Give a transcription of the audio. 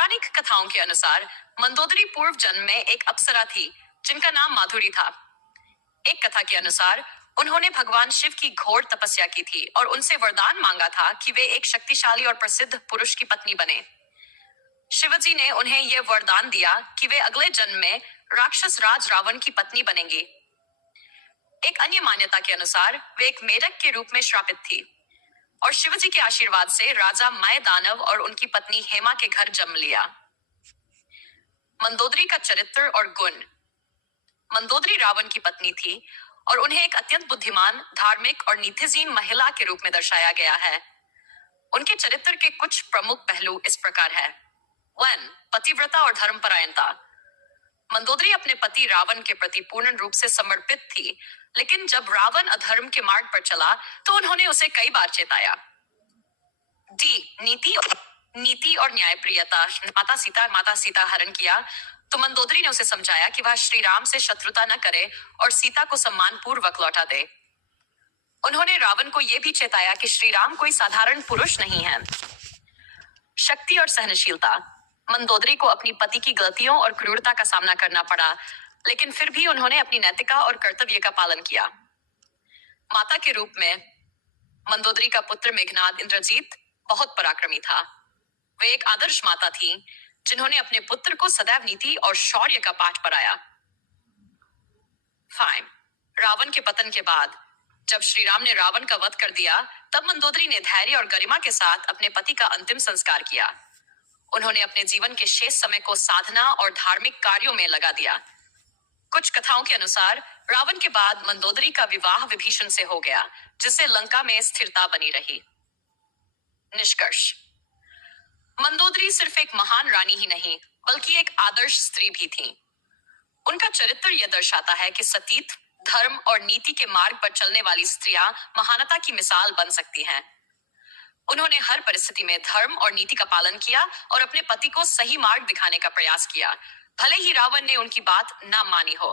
पौराणिक कथाओं के अनुसार मंदोदरी पूर्व जन्म में एक अप्सरा थी जिनका नाम माधुरी था। एक कथा के अनुसार उन्होंने भगवान शिव की घोर तपस्या की थी और उनसे वरदान मांगा था कि वे एक शक्तिशाली और प्रसिद्ध पुरुष की पत्नी बने। शिवजी ने उन्हें यह वरदान दिया कि वे अगले जन्म में राक्षस राज रावण की पत्नी बनेंगी। एक अन्य मान्यता के अनुसार वे एक मेढक के रूप में श्रापित थी और शिवजी के आशीर्वाद से राजा मय दानव और उनकी पत्नी हेमा के घर जन्म लिया। मंदोदरी का चरित्र और गुण। मंदोदरी रावण की पत्नी थी और उन्हें एक अत्यंत बुद्धिमान, धार्मिक और नीतिजीन महिला के रूप में दर्शाया गया है। उनके चरित्र के कुछ प्रमुख पहलू इस प्रकार है। 1. पतिव्रता और धर्मपरायणता। मंदोदरी अपने पति रावण के प्रति पूर्ण रूप से समर्पित थी, लेकिन जब रावण अधर्म के मार्ग पर चला तो उन्होंने उसे कई बार चेताया। डी. नीति और न्यायप्रियता। माता सीता हरण किया तो मंदोदरी ने उसे समझाया कि वह श्री राम से शत्रुता न करे और सीता को सम्मान पूर्वक लौटा दे। उन्होंने रावण को यह भी चेताया कि श्री राम कोई साधारण पुरुष नहीं है। शक्ति और सहनशीलता। मंदोदरी को अपनी पति की गलतियों और क्रूरता का सामना करना पड़ा, लेकिन फिर भी उन्होंने अपनी नैतिकता और कर्तव्य का पालन किया। माता के रूप में मंदोदरी का पुत्र मेघनाद इंद्रजीत बहुत पराक्रमी था। वे एक आदर्श माता थी जिन्होंने अपने पुत्र को सदैव नीति और शौर्य का पाठ पढ़ाया। 5. रावण के पतन के बाद जब श्री राम ने रावण का वध कर दिया, तब मंदोदरी ने धैर्य और गरिमा के साथ अपने पति का अंतिम संस्कार किया। उन्होंने अपने जीवन के शेष समय को साधना और धार्मिक कार्यों में लगा दिया। कुछ कथाओं के अनुसार रावण के बाद मंदोदरी का विवाह विभीषण से हो गया, जिससे लंका में स्थिरता बनी रही। निष्कर्ष। मंदोदरी सिर्फ एक महान रानी ही नहीं, बल्कि एक आदर्श स्त्री भी थी। उनका चरित्र यह दर्शाता है कि सतीत्व, धर्म और नीति के मार्ग पर चलने वाली स्त्रियां महानता की मिसाल बन सकती हैं। उन्होंने हर परिस्थिति में धर्म और नीति का पालन किया और अपने पति को सही मार्ग दिखाने का प्रयास किया, भले ही रावण ने उनकी बात न मानी हो।